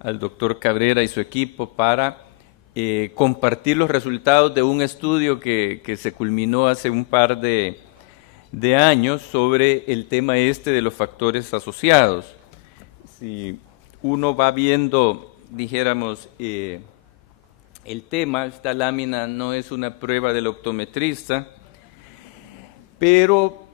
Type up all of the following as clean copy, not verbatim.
al doctor Cabrera y su equipo para compartir los resultados de un estudio que se culminó hace un par de años sobre el tema de los factores asociados. Si uno va viendo, dijéramos, el tema, esta lámina no es una prueba del optometrista, pero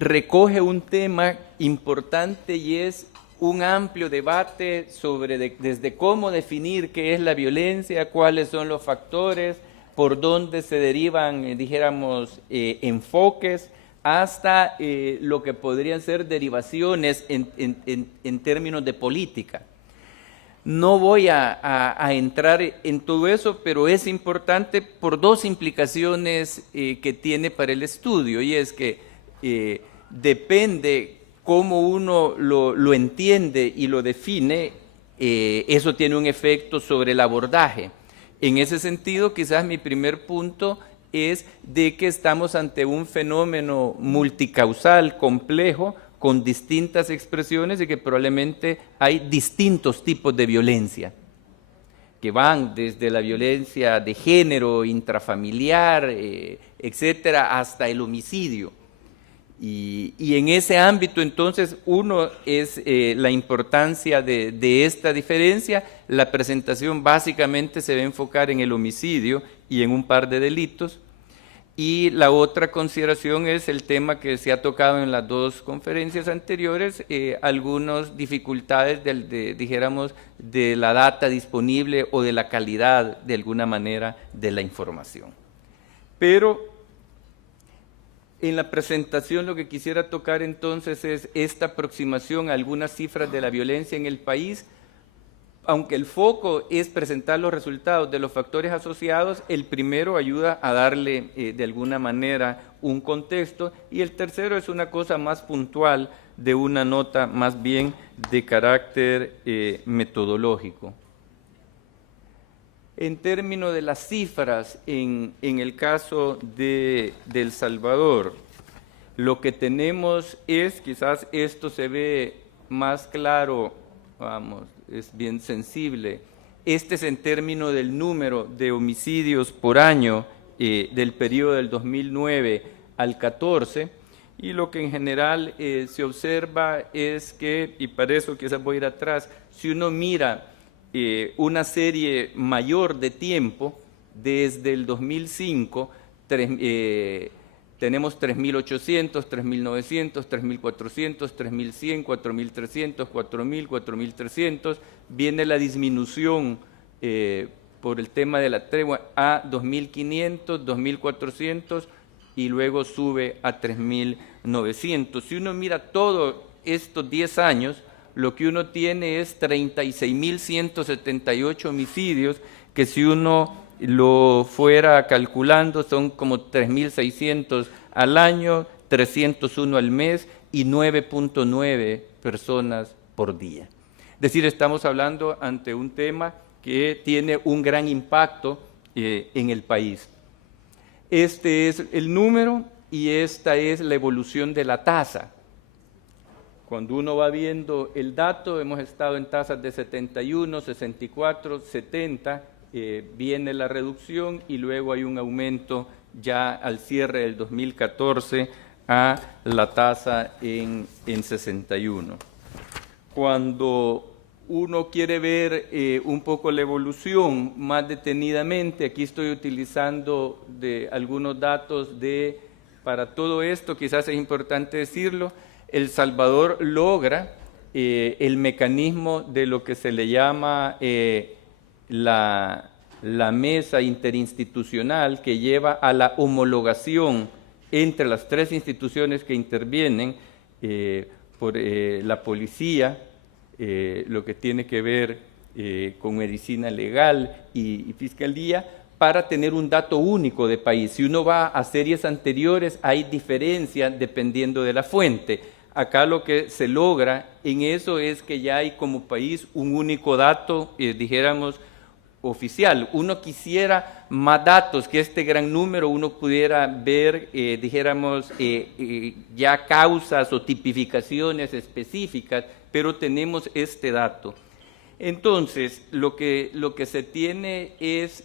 recoge un tema importante y es un amplio debate sobre desde cómo definir qué es la violencia, cuáles son los factores, por dónde se derivan, dijéramos, enfoques, hasta lo que podrían ser derivaciones en términos de política. No voy a entrar en todo eso, pero es importante por dos implicaciones que tiene para el estudio, y es que depende cómo uno lo entiende y lo define, eso tiene un efecto sobre el abordaje. En ese sentido, quizás mi primer punto es de que estamos ante un fenómeno multicausal, complejo, con distintas expresiones y que probablemente hay distintos tipos de violencia, que van desde la violencia de género, intrafamiliar, etcétera, hasta el homicidio. Y en ese ámbito, entonces, uno es la importancia de esta diferencia. La presentación básicamente se va a enfocar en el homicidio y en un par de delitos. Y la otra consideración es el tema que se ha tocado en las dos conferencias anteriores, algunas dificultades, dijéramos, de la data disponible o de la calidad, de alguna manera, de la información. Pero en la presentación lo que quisiera tocar entonces es esta aproximación a algunas cifras de la violencia en el país. Aunque el foco es presentar los resultados de los factores asociados, el primero ayuda a darle de alguna manera un contexto y el tercero es una cosa más puntual de una nota más bien de carácter metodológico. En términos de las cifras, en el caso de El Salvador, lo que tenemos es, quizás esto se ve más claro, vamos, es bien sensible. Este es en términos del número de homicidios por año del periodo del 2009 al 14, y lo que en general se observa es que, y para eso quizás voy a ir atrás, si uno mira una serie mayor de tiempo, desde el 2005, tenemos 3.800, 3.900, 3.400, 3.100, 4.300, 4.000, 4.300. Viene la disminución por el tema de la tregua a 2.500, 2.400 y luego sube a 3.900. Si uno mira todos estos 10 años, lo que uno tiene es 36.178 homicidios, que si uno lo fuera calculando son como 3.600 al año, 301 al mes y 9.9 personas por día. Es decir, estamos hablando ante un tema que tiene un gran impacto en el país. Este es el número y esta es la evolución de la tasa. Cuando uno va viendo el dato, hemos estado en tasas de 71, 64, 70, viene la reducción y luego hay un aumento ya al cierre del 2014 a la tasa en 61. Cuando uno quiere ver un poco la evolución más detenidamente, aquí estoy utilizando algunos datos para todo esto, quizás es importante decirlo. El Salvador logra el mecanismo de lo que se le llama la mesa interinstitucional, que lleva a la homologación entre las tres instituciones que intervienen, por la policía, lo que tiene que ver con medicina legal y fiscalía, para tener un dato único de país. Si uno va a series anteriores, hay diferencias dependiendo de la fuente. Acá lo que se logra en eso es que ya hay como país un único dato, dijéramos, oficial. Uno quisiera más datos, que este gran número uno pudiera ver, dijéramos, ya causas o tipificaciones específicas, pero tenemos este dato. Entonces, lo que se tiene es,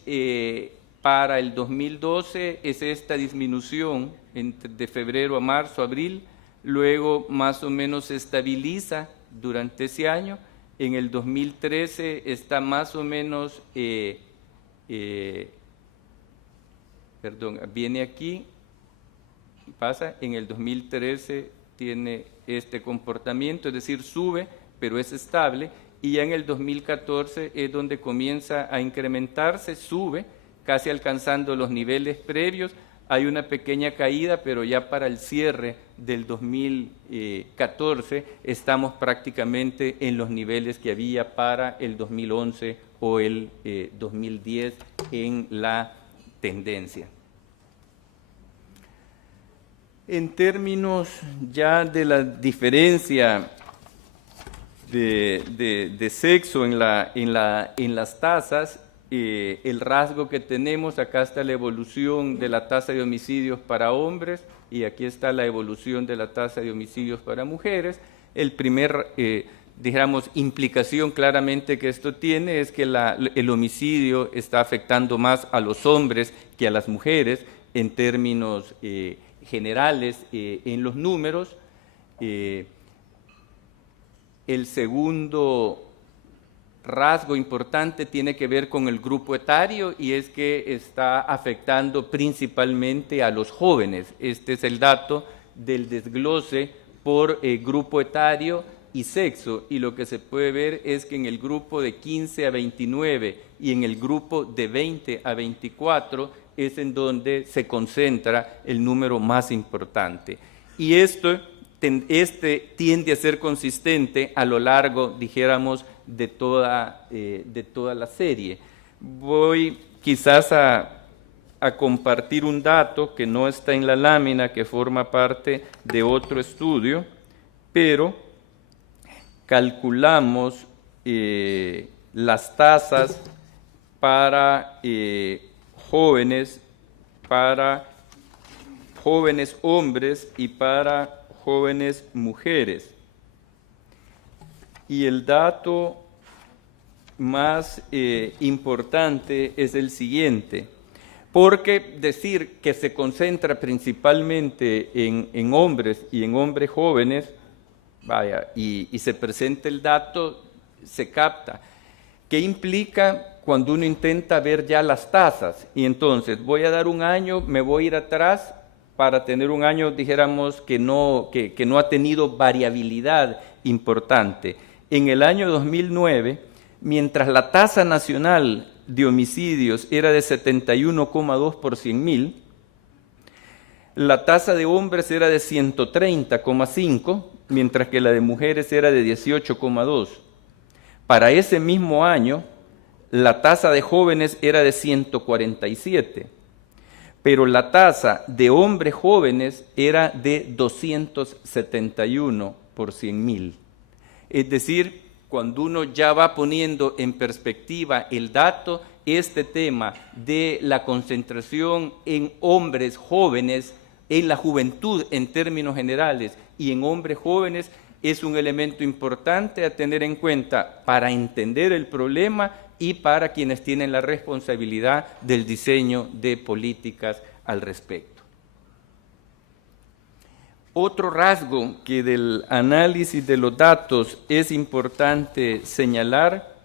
para el 2012, es esta disminución de febrero a marzo, abril, luego más o menos se estabiliza durante ese año. En el 2013 está más o menos, viene aquí, pasa, en el 2013 tiene este comportamiento, es decir, sube, pero es estable, y ya en el 2014 es donde comienza a incrementarse, sube, casi alcanzando los niveles previos. Hay una pequeña caída, pero ya para el cierre del 2014 estamos prácticamente en los niveles que había para el 2011 o el 2010 en la tendencia. En términos ya de la diferencia de sexo en las tasas, el rasgo que tenemos, acá está la evolución de la tasa de homicidios para hombres y aquí está la evolución de la tasa de homicidios para mujeres. El primer, digamos, implicación claramente que esto tiene es que el homicidio está afectando más a los hombres que a las mujeres en términos generales en los números. El segundo rasgo importante tiene que ver con el grupo etario y es que está afectando principalmente a los jóvenes. Este es el dato del desglose por grupo etario y sexo, y lo que se puede ver es que en el grupo de 15 a 29 y en el grupo de 20 a 24 es en donde se concentra el número más importante. Y este tiende a ser consistente a lo largo, dijéramos, de toda la serie. Voy quizás a compartir un dato que no está en la lámina, que forma parte de otro estudio, pero calculamos las tasas para jóvenes hombres y para jóvenes mujeres. Y el dato más importante es el siguiente, porque decir que se concentra principalmente en hombres y en hombres jóvenes, y se presenta el dato, se capta. ¿Qué implica cuando uno intenta ver ya las tasas? Y entonces voy a dar un año, me voy a ir atrás para tener un año, dijéramos, que no ha tenido variabilidad importante. En el año 2009, mientras la tasa nacional de homicidios era de 71,2 por 100.000, la tasa de hombres era de 130,5, mientras que la de mujeres era de 18,2. Para ese mismo año, la tasa de jóvenes era de 147, pero la tasa de hombres jóvenes era de 271 por 100.000. Es decir, cuando uno ya va poniendo en perspectiva el dato, este tema de la concentración en hombres jóvenes, en la juventud en términos generales y en hombres jóvenes, es un elemento importante a tener en cuenta para entender el problema y para quienes tienen la responsabilidad del diseño de políticas al respecto. Otro rasgo que del análisis de los datos es importante señalar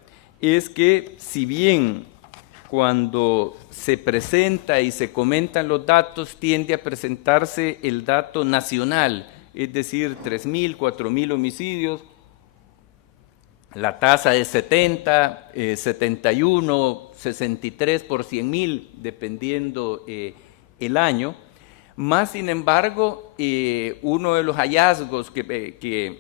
es que, si bien cuando se presenta y se comentan los datos tiende a presentarse el dato nacional, es decir, 3.000, 4.000 homicidios, la tasa de 70, 71, 63 por 100.000, dependiendo el año. Más sin embargo, uno de los hallazgos de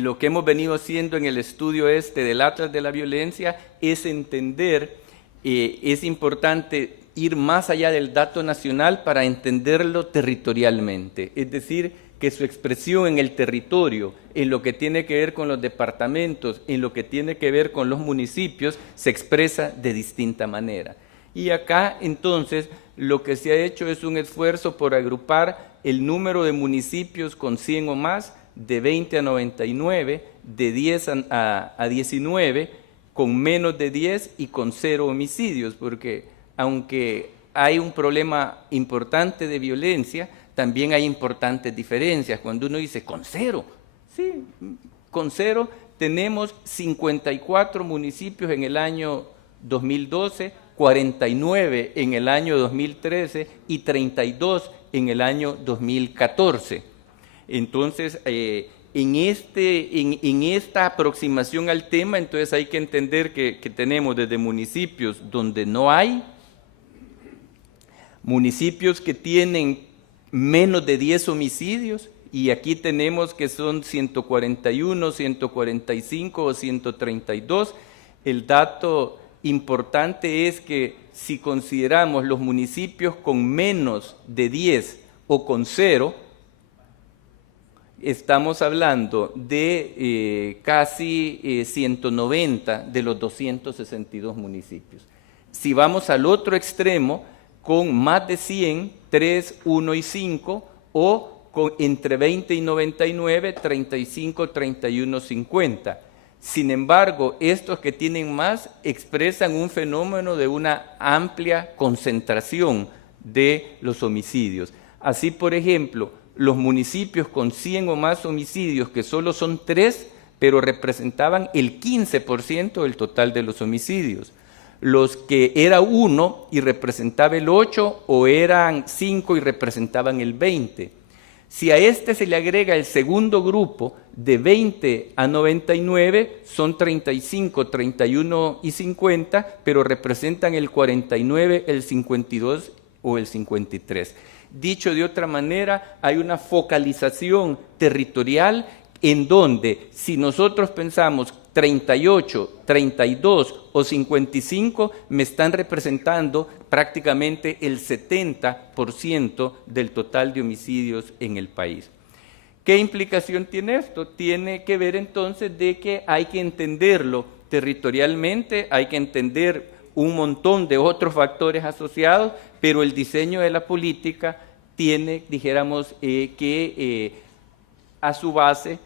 lo que hemos venido haciendo en el estudio del Atlas de la Violencia es entender, es importante ir más allá del dato nacional para entenderlo territorialmente, es decir, que su expresión en el territorio, en lo que tiene que ver con los departamentos, en lo que tiene que ver con los municipios, se expresa de distinta manera. Y acá, entonces, lo que se ha hecho es un esfuerzo por agrupar el número de municipios con 100 o más, de 20 a 99, de 10 a 19, con menos de 10 y con 0 homicidios, porque aunque hay un problema importante de violencia, también hay importantes diferencias. Cuando uno dice con 0, sí, con 0 tenemos 54 municipios en el año 2012, 49 en el año 2013 y 32 en el año 2014. Entonces, en esta aproximación al tema, entonces hay que entender que tenemos desde municipios donde no hay, municipios que tienen menos de 10 homicidios, y aquí tenemos que son 141, 145 o 132. El dato importante es que si consideramos los municipios con menos de 10 o con 0, estamos hablando de casi 190 de los 262 municipios. Si vamos al otro extremo, con más de 100, 3, 1 y 5, o con entre 20 y 99, 35, 31, 50. Sin embargo, estos que tienen más expresan un fenómeno de una amplia concentración de los homicidios. Así, por ejemplo, los municipios con 100 o más homicidios, que solo son 3, pero representaban el 15% del total de los homicidios. Los que era 1 y representaba el 8, o eran 5 y representaban el 20. Si a este se le agrega el segundo grupo, de 20 a 99, son 35, 31 y 50, pero representan el 49, el 52 o el 53. Dicho de otra manera, hay una focalización territorial en donde, si nosotros pensamos 38, 32 o 55, me están representando prácticamente el 70% del total de homicidios en el país. ¿Qué implicación tiene esto? Tiene que ver entonces de que hay que entenderlo territorialmente, hay que entender un montón de otros factores asociados, pero el diseño de la política tiene, dijéramos, que a su base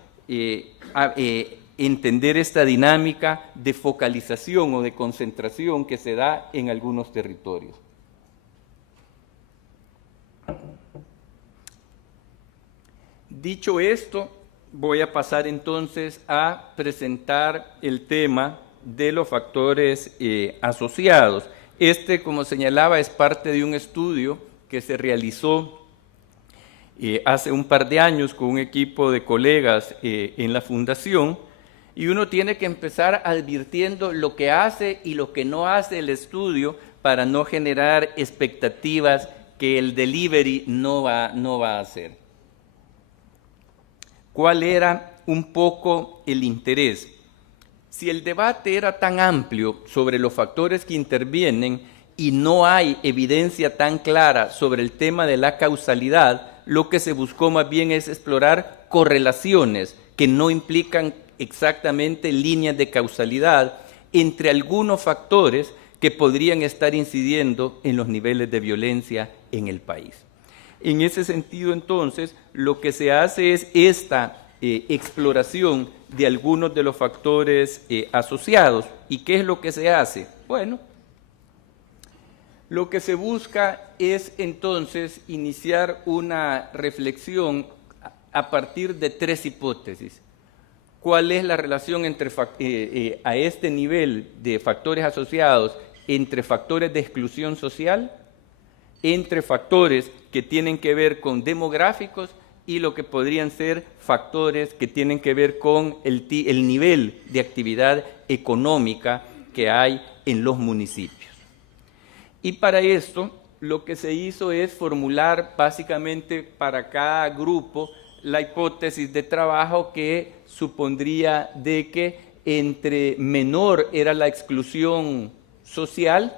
entender esta dinámica de focalización o de concentración que se da en algunos territorios. Dicho esto, voy a pasar entonces a presentar el tema de los factores asociados. Este, como señalaba, es parte de un estudio que se realizó hace un par de años con un equipo de colegas en la Fundación, y uno tiene que empezar advirtiendo lo que hace y lo que no hace el estudio para no generar expectativas que el delivery no va a hacer. ¿Cuál era un poco el interés? Si el debate era tan amplio sobre los factores que intervienen y no hay evidencia tan clara sobre el tema de la causalidad, lo que se buscó más bien es explorar correlaciones que no implican exactamente líneas de causalidad entre algunos factores que podrían estar incidiendo en los niveles de violencia en el país. En ese sentido, entonces, lo que se hace es esta exploración de algunos de los factores asociados. ¿Y qué es lo que se hace? Bueno, lo que se busca es entonces iniciar una reflexión a partir de 3 hipótesis. ¿Cuál es la relación entre a este nivel de factores asociados entre factores de exclusión social, entre factores que tienen que ver con demográficos y lo que podrían ser factores que tienen que ver con el nivel de actividad económica que hay en los municipios? Y para esto lo que se hizo es formular básicamente para cada grupo la hipótesis de trabajo que supondría de que entre menor era la exclusión social,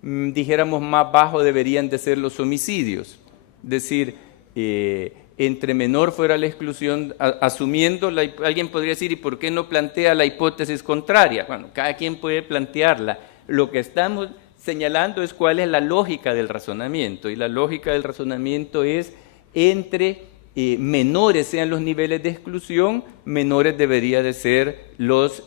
dijéramos más bajo deberían de ser los homicidios. Es decir, entre menor fuera la exclusión, asumiendo, alguien podría decir, ¿y por qué no plantea la hipótesis contraria? Bueno, cada quien puede plantearla. Lo que estamos señalando es cuál es la lógica del razonamiento, y la lógica del razonamiento es entre menores sean los niveles de exclusión, menores deberían de ser los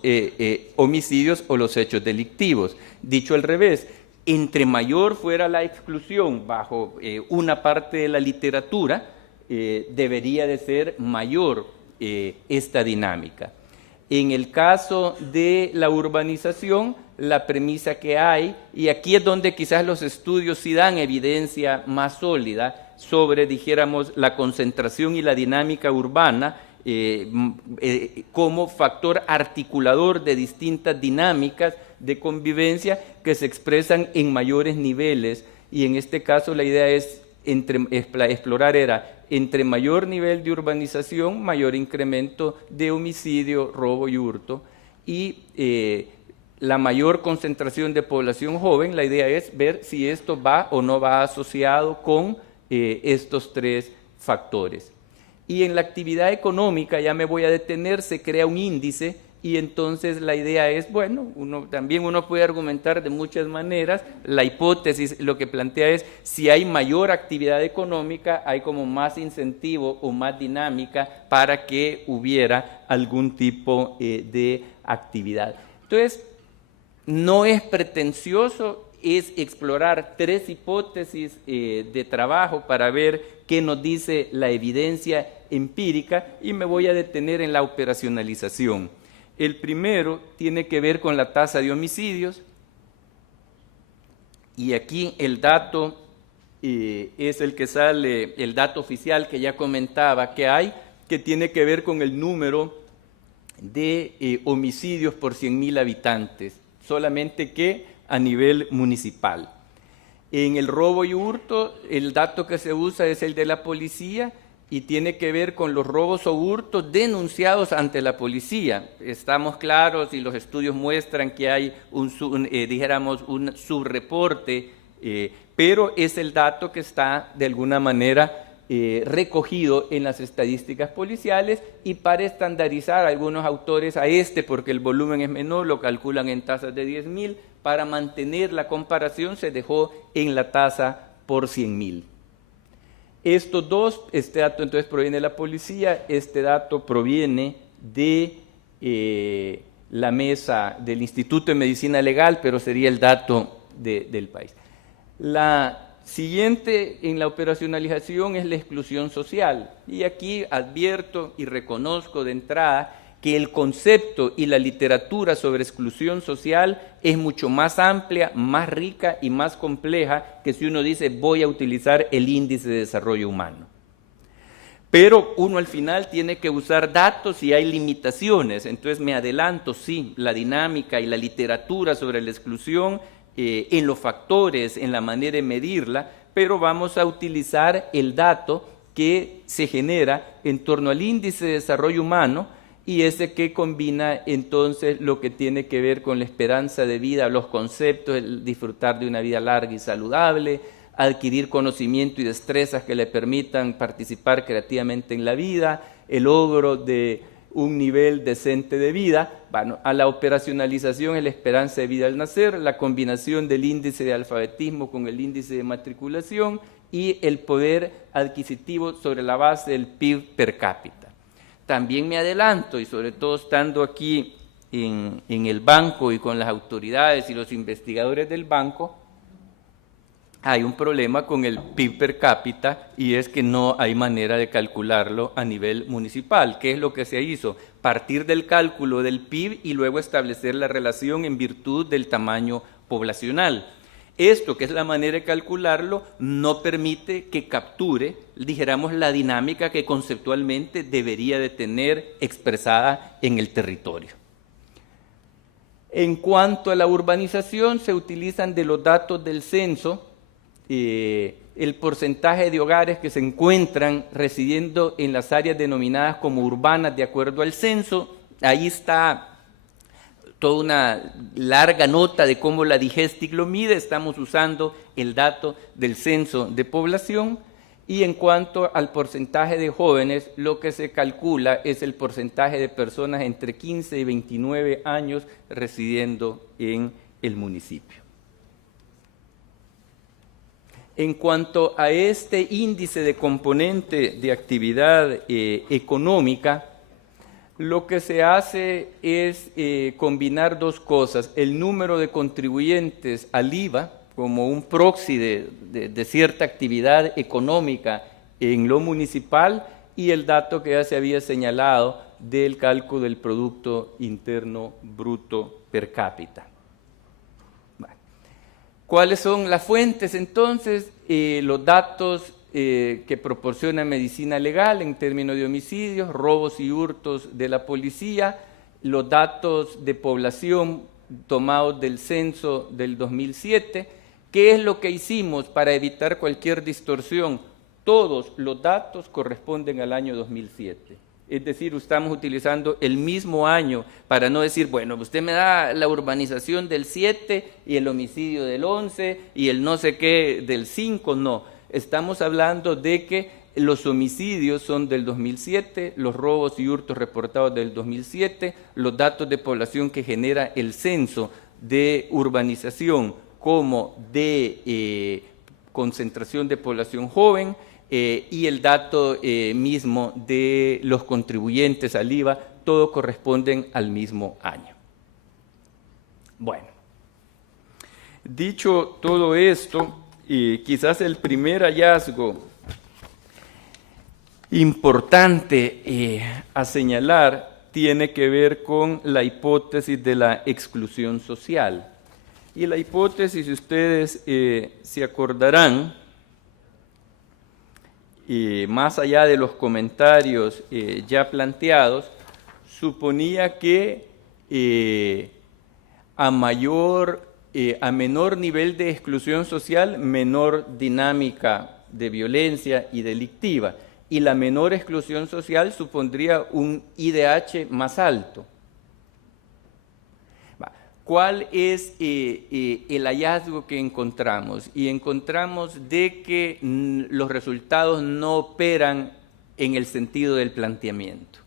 homicidios o los hechos delictivos. Dicho al revés, entre mayor fuera la exclusión bajo una parte de la literatura, debería de ser mayor esta dinámica. En el caso de la urbanización, la premisa que hay, y aquí es donde quizás los estudios sí dan evidencia más sólida sobre, dijéramos, la concentración y la dinámica urbana como factor articulador de distintas dinámicas de convivencia que se expresan en mayores niveles, y en este caso la idea es explorar entre mayor nivel de urbanización, mayor incremento de homicidio, robo y hurto, y la mayor concentración de población joven, la idea es ver si esto va o no va asociado con estos tres factores. Y en la actividad económica, ya me voy a detener, se crea un índice, y entonces la idea es, bueno, también uno puede argumentar de muchas maneras. La hipótesis lo que plantea es, si hay mayor actividad económica, hay como más incentivo o más dinámica para que hubiera algún tipo de actividad. Entonces, no es pretencioso, es explorar tres hipótesis de trabajo para ver qué nos dice la evidencia empírica, y me voy a detener en la operacionalización. El primero tiene que ver con la tasa de homicidios, y aquí el dato es el que sale, el dato oficial que ya comentaba que hay, que tiene que ver con el número de homicidios por 100.000 habitantes, solamente que a nivel municipal. En el robo y hurto, el dato que se usa es el de la policía, y tiene que ver con los robos o hurtos denunciados ante la policía. Estamos claros y los estudios muestran que hay un subreporte, pero es el dato que está de alguna manera recogido en las estadísticas policiales, y para estandarizar algunos autores a porque el volumen es menor, lo calculan en tasas de 10.000, para mantener la comparación se dejó en la tasa por 100.000. Estos dos, este dato entonces proviene de la policía, este dato proviene de la mesa del Instituto de Medicina Legal, pero sería el dato del país. La siguiente en la operacionalización es la exclusión social, y aquí advierto y reconozco de entrada que el concepto y la literatura sobre exclusión social es mucho más amplia, más rica y más compleja que si uno dice voy a utilizar el índice de desarrollo humano. Pero uno al final tiene que usar datos y hay limitaciones, entonces me adelanto, sí, la dinámica y la literatura sobre la exclusión, en los factores, en la manera de medirla, pero vamos a utilizar el dato que se genera en torno al índice de desarrollo humano, y ese que combina entonces lo que tiene que ver con la esperanza de vida, los conceptos, el disfrutar de una vida larga y saludable, adquirir conocimiento y destrezas que le permitan participar creativamente en la vida, el logro de un nivel decente de vida. Bueno, a la operacionalización es la esperanza de vida al nacer, la combinación del índice de alfabetismo con el índice de matriculación y el poder adquisitivo sobre la base del PIB per cápita. También me adelanto, y sobre todo estando aquí en el banco y con las autoridades y los investigadores del banco, hay un problema con el PIB per cápita, y es que no hay manera de calcularlo a nivel municipal. ¿Qué es lo que se hizo? Partir del cálculo del PIB y luego establecer la relación en virtud del tamaño poblacional. Esto, que es la manera de calcularlo, no permite que capture, dijéramos, la dinámica que conceptualmente debería de tener expresada en el territorio. En cuanto a la urbanización, se utilizan de los datos del censo el porcentaje de hogares que se encuentran residiendo en las áreas denominadas como urbanas de acuerdo al censo. Ahí está toda una larga nota de cómo la Digestic lo mide. Estamos usando el dato del censo de población, y en cuanto al porcentaje de jóvenes, lo que se calcula es el porcentaje de personas entre 15 y 29 años residiendo en el municipio. En cuanto a este índice de componente de actividad económica, lo que se hace es combinar dos cosas: el número de contribuyentes al IVA como un proxy de cierta actividad económica en lo municipal, y el dato que ya se había señalado del cálculo del Producto Interno Bruto per cápita. Bueno, ¿cuáles son las fuentes entonces? Los datos que proporciona Medicina Legal en términos de homicidios, robos y hurtos de la policía, los datos de población tomados del censo del 2007. ¿Qué es lo que hicimos para evitar cualquier distorsión? Todos los datos corresponden al año 2007. Es decir, estamos utilizando el mismo año para no decir, bueno, usted me da la urbanización del 7 y el homicidio del 11 y el no sé qué del 5, no. Estamos hablando de que los homicidios son del 2007, los robos y hurtos reportados del 2007, los datos de población que genera el censo de urbanización como de concentración de población joven, y el dato mismo de los contribuyentes al IVA, todo corresponden al mismo año. Bueno, dicho todo esto, quizás el primer hallazgo importante a señalar tiene que ver con la hipótesis de la exclusión social. Y la hipótesis, si ustedes se acordarán, más allá de los comentarios ya planteados, suponía que a menor nivel de exclusión social, menor dinámica de violencia y delictiva, y la menor exclusión social supondría un IDH más alto. ¿Cuál es el hallazgo que encontramos? Y encontramos de que los resultados no operan en el sentido del planteamiento.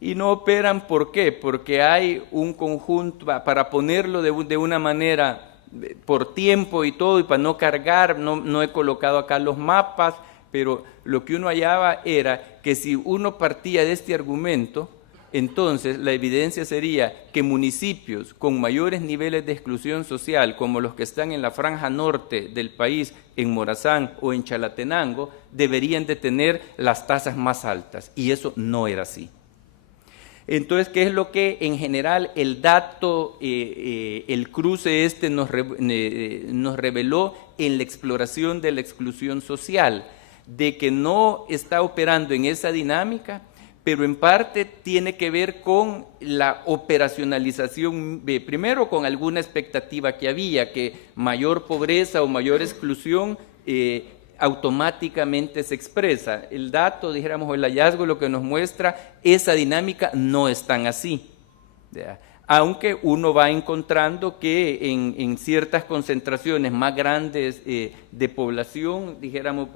Y no operan, ¿por qué? Porque hay un conjunto, para ponerlo de una manera por tiempo y todo, y para no cargar, no he colocado acá los mapas, pero lo que uno hallaba era que si uno partía de este argumento, entonces la evidencia sería que municipios con mayores niveles de exclusión social, como los que están en la franja norte del país, en Morazán o en Chalatenango, deberían de tener las tasas más altas, y eso no era así. Entonces, ¿qué es lo que en general el dato, el cruce nos reveló en la exploración de la exclusión social? De que no está operando en esa dinámica, pero en parte tiene que ver con la operacionalización, primero con alguna expectativa que había, que mayor pobreza o mayor exclusión automáticamente se expresa. El dato, dijéramos, el hallazgo lo que nos muestra, esa dinámica no es tan así, ¿verdad? Aunque uno va encontrando que en ciertas concentraciones más grandes de población, dijéramos,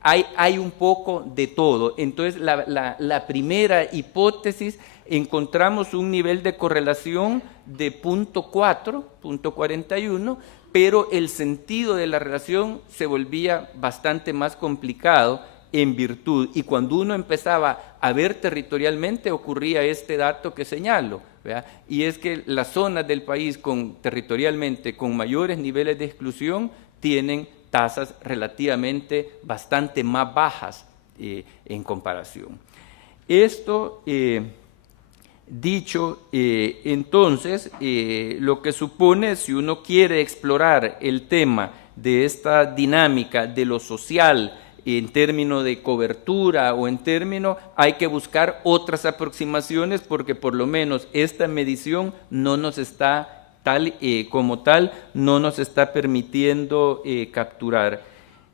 hay un poco de todo. Entonces, la primera hipótesis, encontramos un nivel de correlación de 0.4, 0.41, pero el sentido de la relación se volvía bastante más complicado en virtud, y cuando uno empezaba a ver territorialmente ocurría este dato que señalo, ¿verdad? Y es que las zonas del país territorialmente con mayores niveles de exclusión tienen tasas relativamente bastante más bajas en comparación. Esto dicho, entonces, lo que supone, si uno quiere explorar el tema de esta dinámica de lo social en términos de cobertura o en términos, hay que buscar otras aproximaciones, porque por lo menos esta medición no nos está como tal, no nos está permitiendo capturar,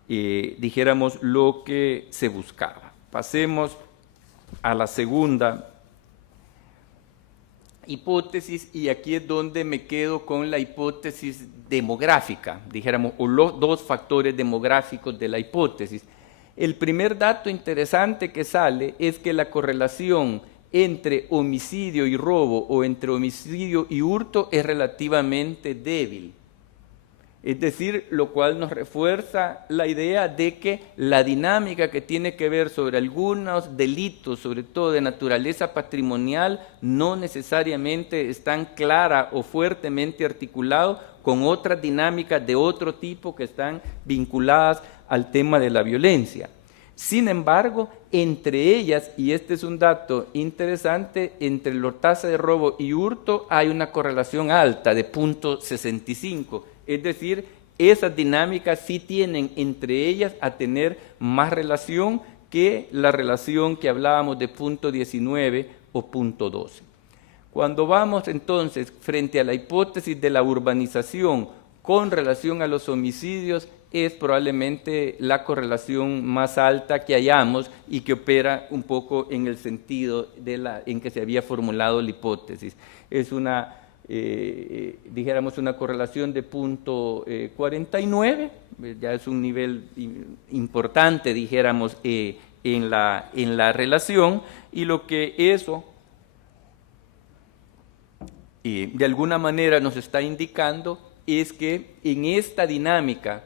dijéramos, lo que se buscaba. Pasemos a la segunda hipótesis, y aquí es donde me quedo con la hipótesis demográfica, dijéramos, o los dos factores demográficos de la hipótesis. El primer dato interesante que sale es que la correlación entre homicidio y robo o entre homicidio y hurto es relativamente débil. Es decir, lo cual nos refuerza la idea de que la dinámica que tiene que ver sobre algunos delitos, sobre todo de naturaleza patrimonial, no necesariamente están clara o fuertemente articulados con otras dinámicas de otro tipo que están vinculadas al tema de la violencia. Sin embargo, entre ellas, y este es un dato interesante, entre la tasa de robo y hurto hay una correlación alta de 0.65. Es decir, esas dinámicas sí tienen entre ellas a tener más relación que la relación que hablábamos de 0.19 o 0.12. Cuando vamos entonces frente a la hipótesis de la urbanización con relación a los homicidios, es probablemente la correlación más alta que hayamos y que opera un poco en el sentido en que se había formulado la hipótesis. Es una dijéramos una correlación de 0.49, ya es un nivel importante, dijéramos, en la relación, y lo que eso de alguna manera nos está indicando es que en esta dinámica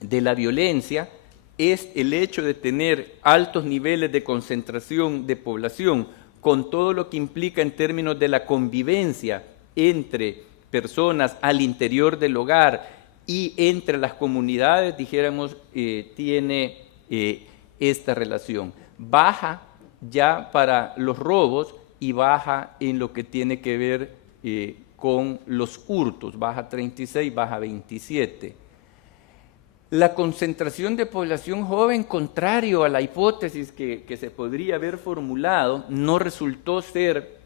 de la violencia es el hecho de tener altos niveles de concentración de población, con todo lo que implica en términos de la convivencia entre personas al interior del hogar y entre las comunidades, dijéramos, tiene esta relación. Baja ya para los robos y baja en lo que tiene que ver con los hurtos, baja 36, baja 27. La concentración de población joven, contrario a la hipótesis que se podría haber formulado, no resultó ser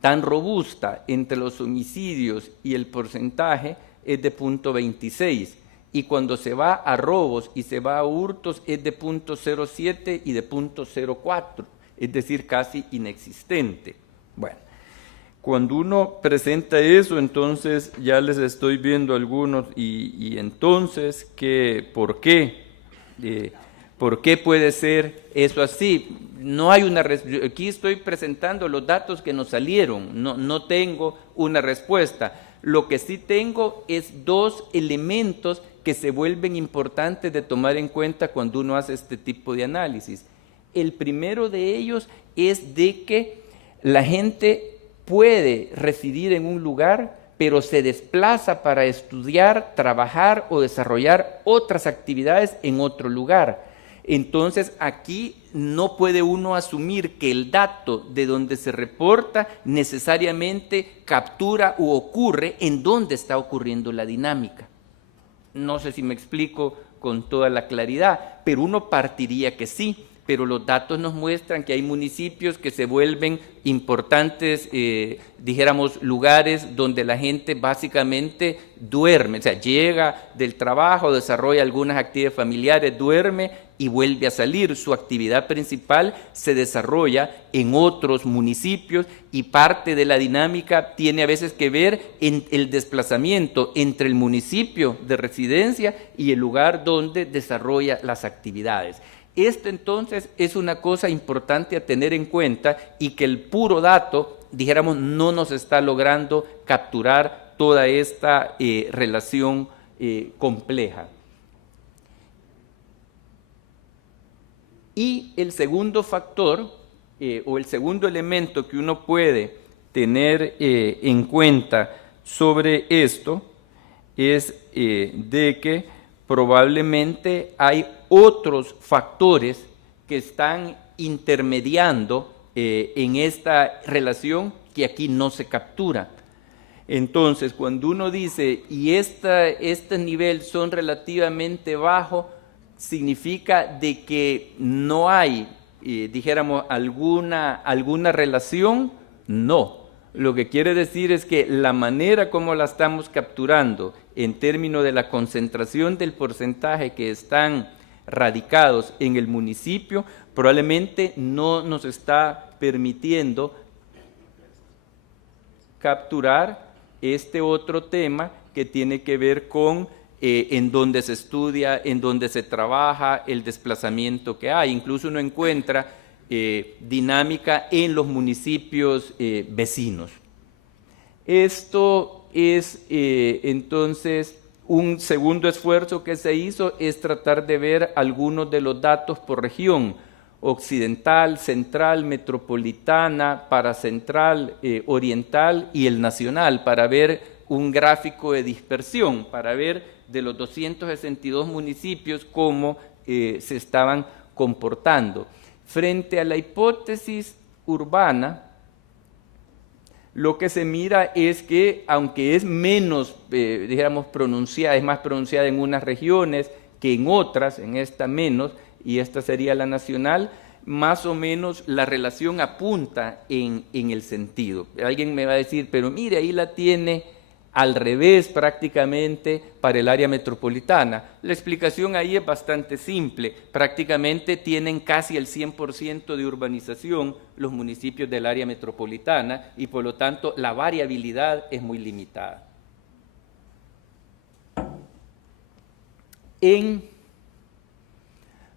tan robusta entre los homicidios y el porcentaje es de 0.26, y cuando se va a robos y se va a hurtos es de 0.07 y de 0.04, es decir, casi inexistente. Bueno, cuando uno presenta eso, entonces ya les estoy viendo algunos, y entonces, ¿por qué? ¿Por qué puede ser eso así? No hay una respuesta. Aquí estoy presentando los datos que nos salieron, no tengo una respuesta. Lo que sí tengo es dos elementos que se vuelven importantes de tomar en cuenta cuando uno hace este tipo de análisis. El primero de ellos es de que la gente puede residir en un lugar, pero se desplaza para estudiar, trabajar o desarrollar otras actividades en otro lugar. Entonces, aquí no puede uno asumir que el dato de donde se reporta necesariamente captura u ocurre en donde está ocurriendo la dinámica. No sé si me explico con toda la claridad, pero uno partiría que sí. Pero los datos nos muestran que hay municipios que se vuelven importantes, dijéramos, lugares donde la gente básicamente duerme, o sea, llega del trabajo, desarrolla algunas actividades familiares, duerme y vuelve a salir. Su actividad principal se desarrolla en otros municipios y parte de la dinámica tiene a veces que ver en el desplazamiento entre el municipio de residencia y el lugar donde desarrolla las actividades. Esto entonces es una cosa importante a tener en cuenta y que el puro dato, dijéramos, no nos está logrando capturar toda esta relación compleja. Y el segundo factor o el segundo elemento que uno puede tener en cuenta sobre esto es de que probablemente hay otros factores que están intermediando en esta relación que aquí no se captura. Entonces, cuando uno dice, y este nivel son relativamente bajos, significa de que no hay, dijéramos, alguna relación. No. Lo que quiere decir es que la manera como la estamos capturando en términos de la concentración del porcentaje que están radicados en el municipio, probablemente no nos está permitiendo capturar este otro tema que tiene que ver con en donde se estudia, en donde se trabaja, el desplazamiento que hay. Incluso uno encuentra dinámica en los municipios vecinos. Esto es entonces un segundo esfuerzo que se hizo es tratar de ver algunos de los datos por región: occidental, central, metropolitana, paracentral, oriental y el nacional, para ver un gráfico de dispersión, para ver de los 262 municipios cómo se estaban comportando. Frente a la hipótesis urbana, lo que se mira es que, aunque es menos, digamos, pronunciada, es más pronunciada en unas regiones que en otras, en esta menos, y esta sería la nacional, más o menos la relación apunta en el sentido. Alguien me va a decir, pero mire, ahí la tiene al revés prácticamente para el área metropolitana. La explicación ahí es bastante simple. Prácticamente tienen casi el 100% de urbanización los municipios del área metropolitana y por lo tanto la variabilidad es muy limitada. En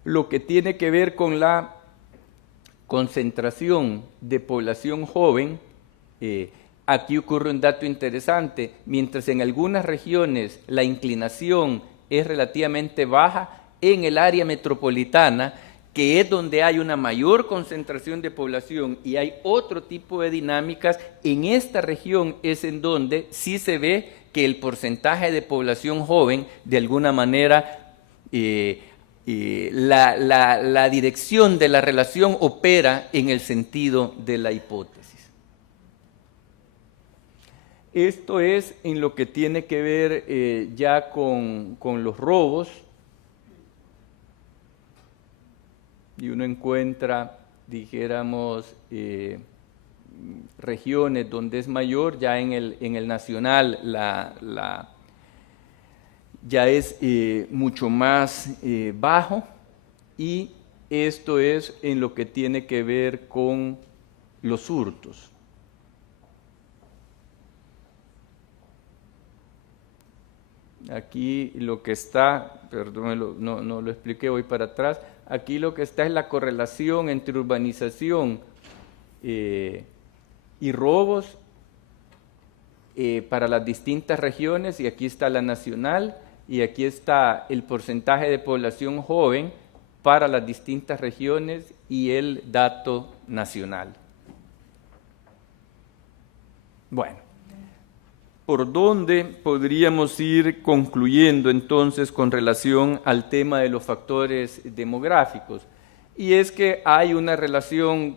lo que tiene que ver con la concentración de población joven, aquí ocurre un dato interesante. Mientras en algunas regiones la inclinación es relativamente baja, en el área metropolitana, que es donde hay una mayor concentración de población y hay otro tipo de dinámicas, en esta región es en donde sí se ve que el porcentaje de población joven, de alguna manera, la dirección de la relación opera en el sentido de la hipótesis. Esto es en lo que tiene que ver ya con los robos, y uno encuentra, dijéramos, regiones donde es mayor. Ya en el nacional ya es mucho más bajo, y esto es en lo que tiene que ver con los hurtos. Aquí lo que está, perdón, no lo expliqué, voy para atrás. Aquí lo que está es la correlación entre urbanización y robos para las distintas regiones, y aquí está la nacional, y aquí está el porcentaje de población joven para las distintas regiones y el dato nacional. Bueno, ¿por dónde podríamos ir concluyendo entonces con relación al tema de los factores demográficos? Y es que hay una relación,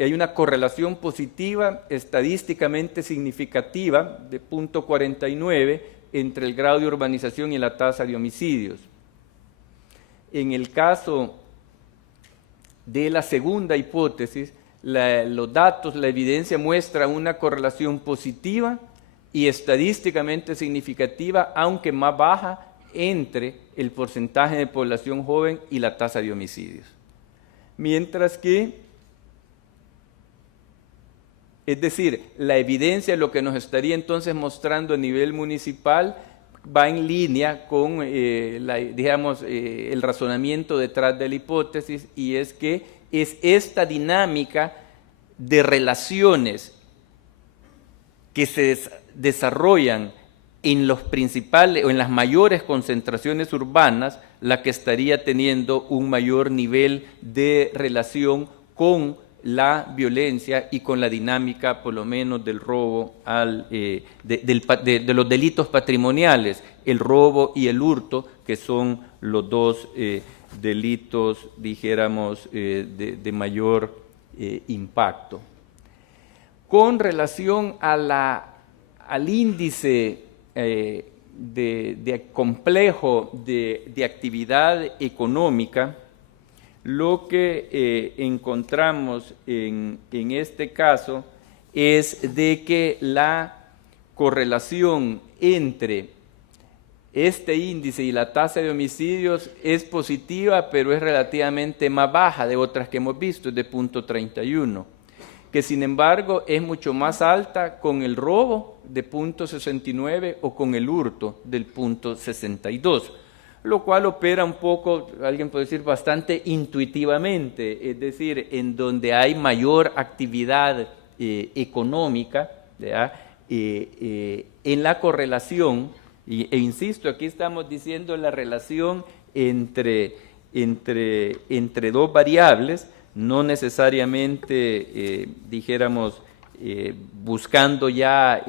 hay una correlación positiva estadísticamente significativa de 0.49 entre el grado de urbanización y la tasa de homicidios. En el caso de la segunda hipótesis, los datos, la evidencia muestra una correlación positiva y estadísticamente significativa, aunque más baja, entre el porcentaje de población joven y la tasa de homicidios. Mientras que, es decir, la evidencia, lo que nos estaría entonces mostrando a nivel municipal, va en línea con el razonamiento detrás de la hipótesis, y es que es esta dinámica de relaciones que se desarrollan en los principales o en las mayores concentraciones urbanas la que estaría teniendo un mayor nivel de relación con la violencia y con la dinámica, por lo menos, del robo, de los delitos patrimoniales, el robo y el hurto, que son los dos delitos, dijéramos, de mayor impacto. Con relación al índice complejo de actividad económica, lo que encontramos en este caso es de que la correlación entre este índice y la tasa de homicidios es positiva, pero es relativamente más baja de otras que hemos visto, es de 0.31, que sin embargo es mucho más alta con el robo de 0.69 o con el hurto del 0.62, lo cual opera un poco, alguien puede decir, bastante intuitivamente, es decir, en donde hay mayor actividad económica, ¿verdad? en la correlación, e insisto, aquí estamos diciendo la relación entre dos variables, no necesariamente, dijéramos, buscando ya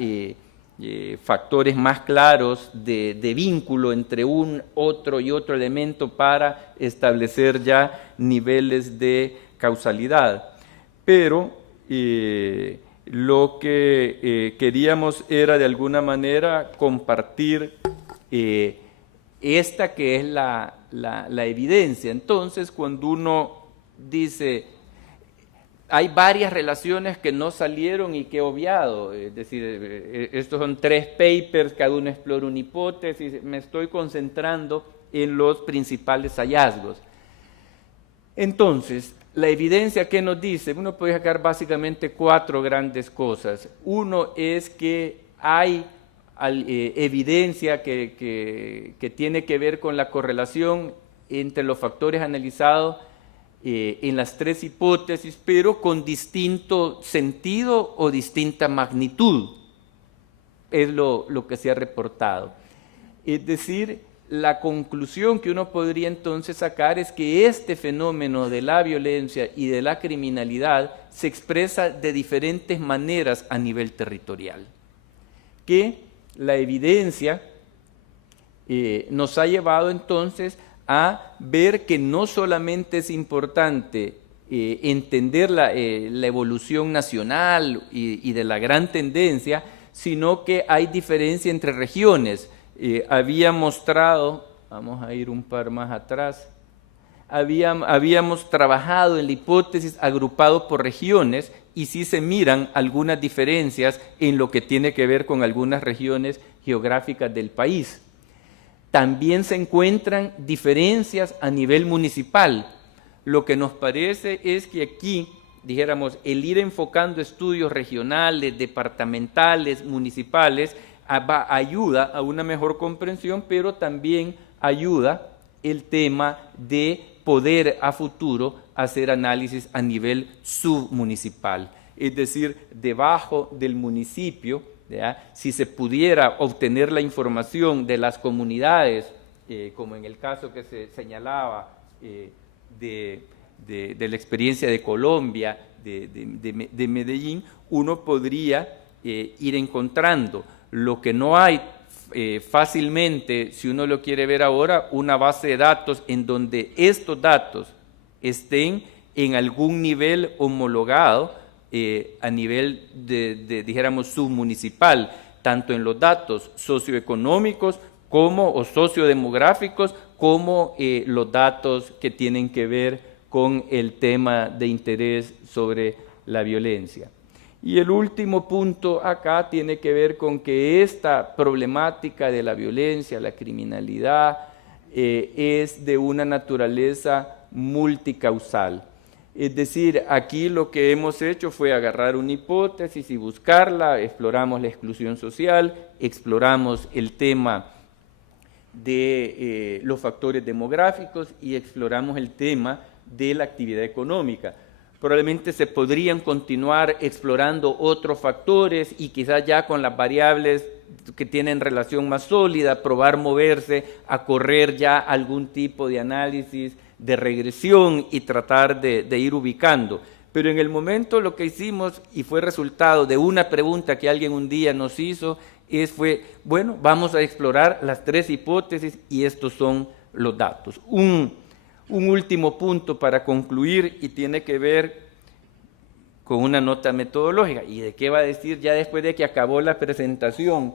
factores más claros de vínculo entre un otro y otro elemento para establecer ya niveles de causalidad. Pero lo que queríamos era de alguna manera compartir esta que es la evidencia. Entonces, cuando uno dice, hay varias relaciones que no salieron y que he obviado, es decir, estos son 3 papers, cada uno explora una hipótesis, me estoy concentrando en los principales hallazgos. Entonces, la evidencia, ¿qué nos dice? Uno puede sacar básicamente 4 grandes cosas. Uno es que hay evidencia que tiene que ver con la correlación entre los factores analizados en las 3 hipótesis, pero con distinto sentido o distinta magnitud, es lo que se ha reportado. Es decir, la conclusión que uno podría entonces sacar es que este fenómeno de la violencia y de la criminalidad se expresa de diferentes maneras a nivel territorial, que la evidencia nos ha llevado entonces a ver que no solamente es importante entender la evolución nacional y de la gran tendencia, sino que hay diferencia entre regiones. Había mostrado, vamos a ir un par más atrás, habíamos trabajado en la hipótesis agrupado por regiones y sí se miran algunas diferencias en lo que tiene que ver con algunas regiones geográficas del país. También se encuentran diferencias a nivel municipal. Lo que nos parece es que aquí, dijéramos, el ir enfocando estudios regionales, departamentales, municipales, ayuda a una mejor comprensión, pero también ayuda el tema de poder a futuro hacer análisis a nivel submunicipal, es decir, debajo del municipio, ¿ya? Si se pudiera obtener la información de las comunidades, como en el caso que se señalaba de la experiencia de Colombia, de Medellín, uno podría ir encontrando. Lo que no hay fácilmente, si uno lo quiere ver ahora, una base de datos en donde estos datos estén en algún nivel homologado a nivel dijéramos, submunicipal, tanto en los datos socioeconómicos o sociodemográficos, como los datos que tienen que ver con el tema de interés sobre la violencia. Y el último punto acá tiene que ver con que esta problemática de la violencia, la criminalidad, es de una naturaleza multicausal. Es decir, aquí lo que hemos hecho fue agarrar una hipótesis y buscarla, exploramos la exclusión social, exploramos el tema de los factores demográficos y exploramos el tema de la actividad económica. Probablemente se podrían continuar explorando otros factores y quizás ya con las variables que tienen relación más sólida, probar moverse a correr ya algún tipo de análisis de regresión y tratar de ir ubicando. Pero en el momento lo que hicimos, y fue resultado de una pregunta que alguien un día nos hizo, fue, bueno, vamos a explorar las 3 hipótesis y estos son los datos. Un último punto para concluir y tiene que ver con una nota metodológica. ¿Y de qué va a decir ya después de que acabó la presentación?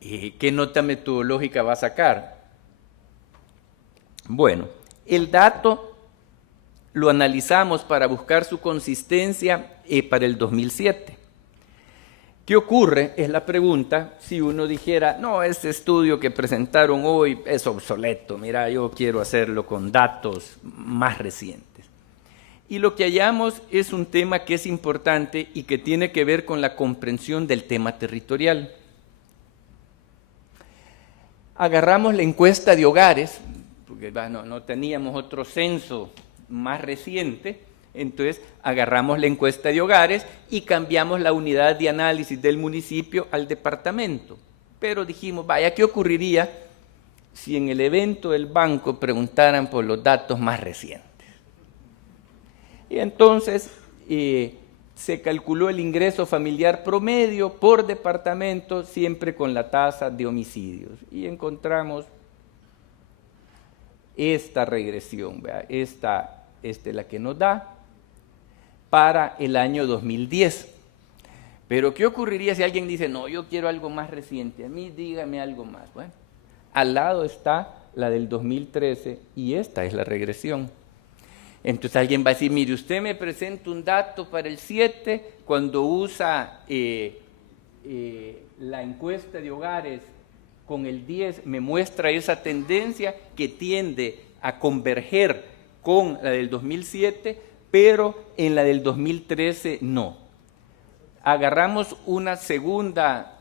¿Qué nota metodológica va a sacar? Bueno, el dato lo analizamos para buscar su consistencia para el 2007. ¿Qué ocurre? Es la pregunta si uno dijera, no, este estudio que presentaron hoy es obsoleto, mira, yo quiero hacerlo con datos más recientes. Y lo que hallamos es un tema que es importante y que tiene que ver con la comprensión del tema territorial. Agarramos la encuesta de hogares, porque no teníamos otro censo más reciente, Entonces agarramos la encuesta de hogares y cambiamos la unidad de análisis del municipio al departamento. Pero dijimos, vaya, ¿qué ocurriría si en el evento del banco preguntaran por los datos más recientes? Y entonces se calculó el ingreso familiar promedio por departamento, siempre con la tasa de homicidios. Y encontramos esta regresión, ¿verdad? Esta es la que nos da para el año 2010. Pero ¿qué ocurriría si alguien dice, no, yo quiero algo más reciente? A mí dígame algo más. Bueno, al lado está la del 2013 y esta es la regresión. Entonces alguien va a decir, mire, usted me presenta un dato para el 7 cuando usa la encuesta de hogares con el 10, me muestra esa tendencia que tiende a converger con la del 2007, pero en la del 2013 no. Agarramos una segunda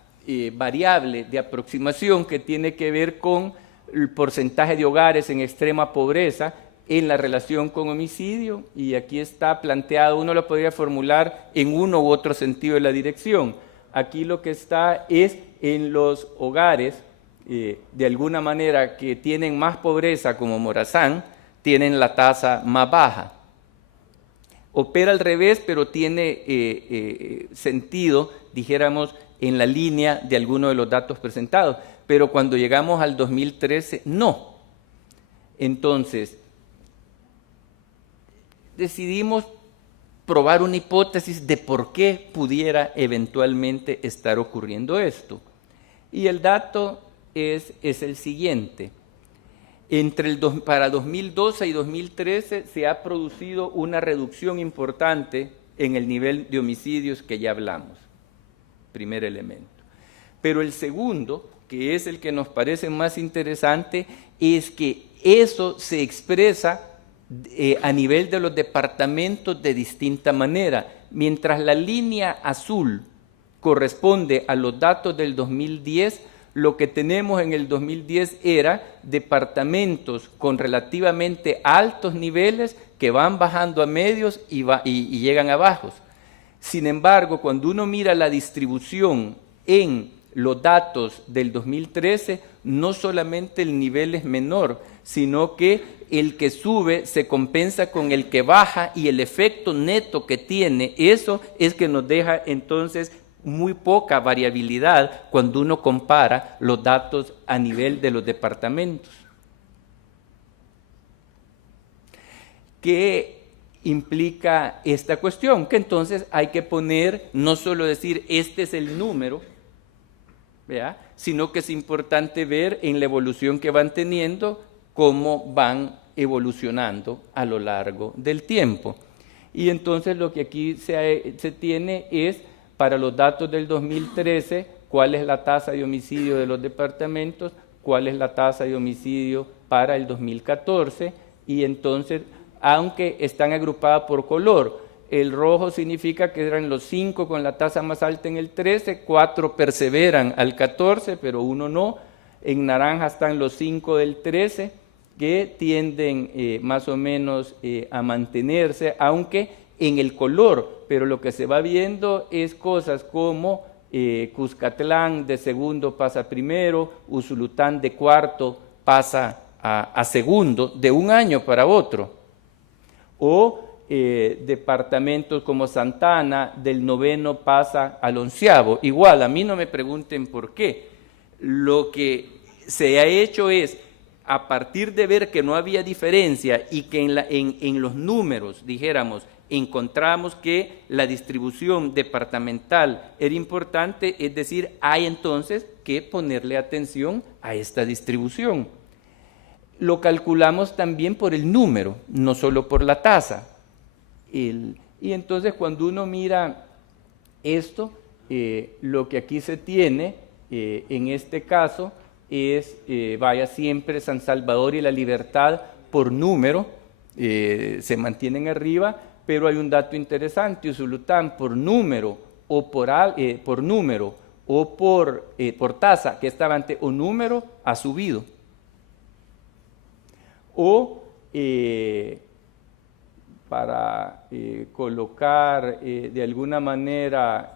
variable de aproximación que tiene que ver con el porcentaje de hogares en extrema pobreza en la relación con homicidio, y aquí está planteado, uno lo podría formular en uno u otro sentido de la dirección. Aquí lo que está es en los hogares, de alguna manera, que tienen más pobreza, como Morazán, tienen la tasa más baja. Opera al revés, pero tiene sentido, dijéramos, en la línea de alguno de los datos presentados. Pero cuando llegamos al 2013, no. Entonces, decidimos probar una hipótesis de por qué pudiera eventualmente estar ocurriendo esto. Y el dato es el siguiente. Para 2012 y 2013 se ha producido una reducción importante en el nivel de homicidios que ya hablamos. Primer elemento. Pero el segundo, que es el que nos parece más interesante, es que eso se expresa a nivel de los departamentos de distinta manera. Mientras la línea azul corresponde a los datos del 2010, lo que tenemos en el 2010 era departamentos con relativamente altos niveles que van bajando a medios y llegan a bajos. Sin embargo, cuando uno mira la distribución en los datos del 2013, no solamente el nivel es menor, sino que el que sube se compensa con el que baja, y el efecto neto que tiene eso es que nos deja entonces muy poca variabilidad cuando uno compara los datos a nivel de los departamentos. ¿Qué implica esta cuestión? Que entonces hay que poner, no solo decir este es el número, ¿verdad?, sino que es importante ver en la evolución que van teniendo cómo van evolucionando a lo largo del tiempo. Y entonces lo que aquí se tiene es, para los datos del 2013, cuál es la tasa de homicidio de los departamentos, cuál es la tasa de homicidio para el 2014, y entonces, aunque están agrupadas por color, el rojo significa que eran los 5 con la tasa más alta en el 13, 4 perseveran al 14, pero 1 no. En naranja están los 5 del 13, que tienden más o menos a mantenerse, aunque en el color, pero lo que se va viendo es cosas como Cuscatlán de segundo pasa a primero, Usulután de cuarto pasa a segundo, de un año para otro, o departamentos como Santana del noveno pasa al onceavo. Igual, a mí no me pregunten por qué. Lo que se ha hecho es, a partir de ver que no había diferencia y que en los números, dijéramos, encontramos que la distribución departamental era importante, es decir, hay entonces que ponerle atención a esta distribución. Lo calculamos también por el número, no solo por la tasa. Y entonces cuando uno mira esto, lo que aquí se tiene, en este caso, es, vaya, siempre San Salvador y La Libertad por número, se mantienen arriba, pero hay un dato interesante: Usulután por número o por tasa, que estaba antes, o número, ha subido. para colocar de alguna manera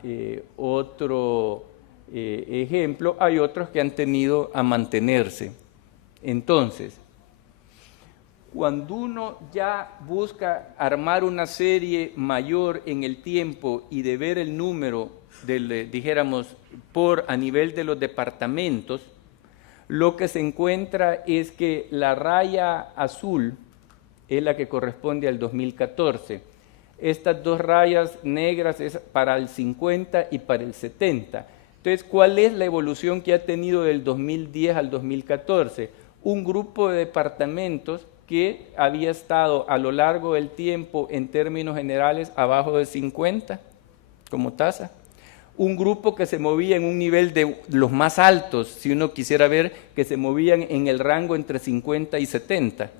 otro ejemplo, hay otros que han tenido a mantenerse. Entonces, cuando uno ya busca armar una serie mayor en el tiempo y de ver el número, dijéramos, a nivel de los departamentos, lo que se encuentra es que la raya azul es la que corresponde al 2014. Estas dos rayas negras es para el 50 y para el 70. Entonces, ¿cuál es la evolución que ha tenido del 2010 al 2014? Un grupo de departamentos que había estado a lo largo del tiempo en términos generales abajo de 50 como tasa. Un grupo que se movía en un nivel de los más altos, si uno quisiera ver, que se movían en el rango entre 50 y 70.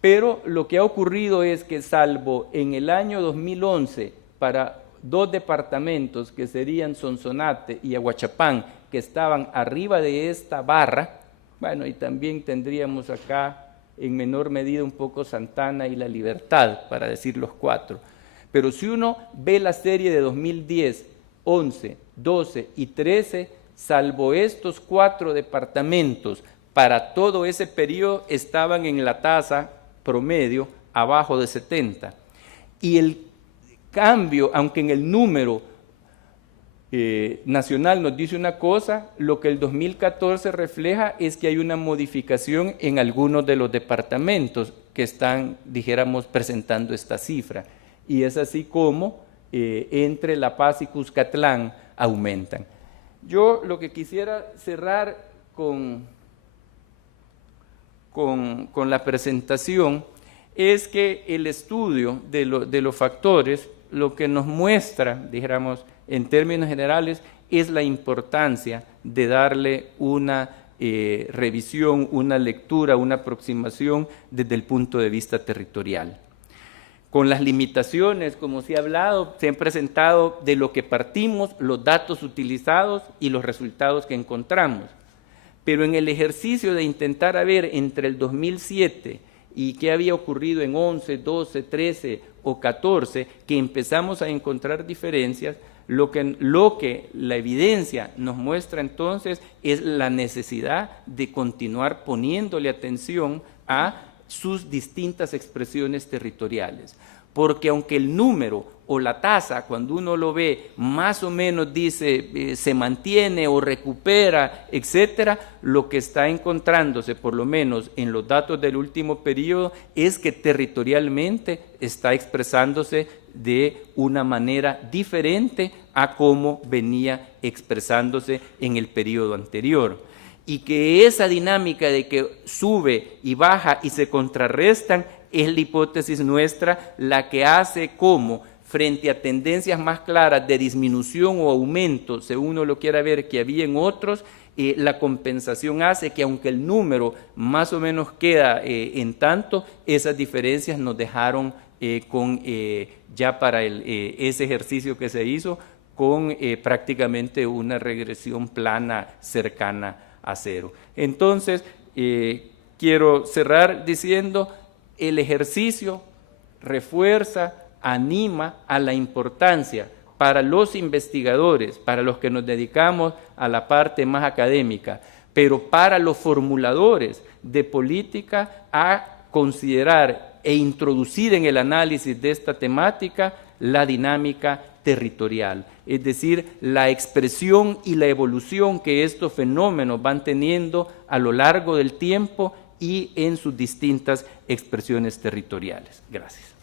Pero lo que ha ocurrido es que salvo en el año 2011 para dos departamentos que serían Sonsonate y Aguachapán, que estaban arriba de esta barra, bueno, y también tendríamos acá en menor medida un poco Santana y La Libertad, para decir los cuatro. Pero si uno ve la serie de 2010, 11, 12 y 13, salvo estos cuatro departamentos, para todo ese periodo estaban en la tasa promedio abajo de 70. Y el cambio, aunque en el número nacional nos dice una cosa, lo que el 2014 refleja es que hay una modificación en algunos de los departamentos que están, dijéramos, presentando esta cifra. Y es así como entre La Paz y Cuscatlán aumentan. Yo lo que quisiera cerrar con la presentación es que el estudio de los factores lo que nos muestra, dijéramos, en términos generales, es la importancia de darle una revisión, una lectura, una aproximación desde el punto de vista territorial. Con las limitaciones, como se ha hablado, se han presentado de lo que partimos, los datos utilizados y los resultados que encontramos. Pero en el ejercicio de intentar ver entre el 2007 y qué había ocurrido en 11, 12, 13 o 14, que empezamos a encontrar diferencias, lo que la evidencia nos muestra entonces es la necesidad de continuar poniéndole atención a sus distintas expresiones territoriales. Porque aunque el número o la tasa, cuando uno lo ve, más o menos dice se mantiene o recupera, etcétera, lo que está encontrándose, por lo menos en los datos del último periodo, es que territorialmente está expresándose de una manera diferente a cómo venía expresándose en el periodo anterior. Y que esa dinámica de que sube y baja y se contrarrestan es la hipótesis nuestra la que hace como frente a tendencias más claras de disminución o aumento, según uno lo quiera ver, que había en otros, la compensación hace que aunque el número más o menos queda en tanto, esas diferencias nos dejaron ya para ese ejercicio que se hizo con prácticamente una regresión plana cercana a cero. Entonces, quiero cerrar diciendo, el ejercicio refuerza, anima a la importancia para los investigadores, para los que nos dedicamos a la parte más académica, pero para los formuladores de política a considerar e introducir en el análisis de esta temática la dinámica territorial, es decir, la expresión y la evolución que estos fenómenos van teniendo a lo largo del tiempo y en sus distintas expresiones territoriales. Gracias.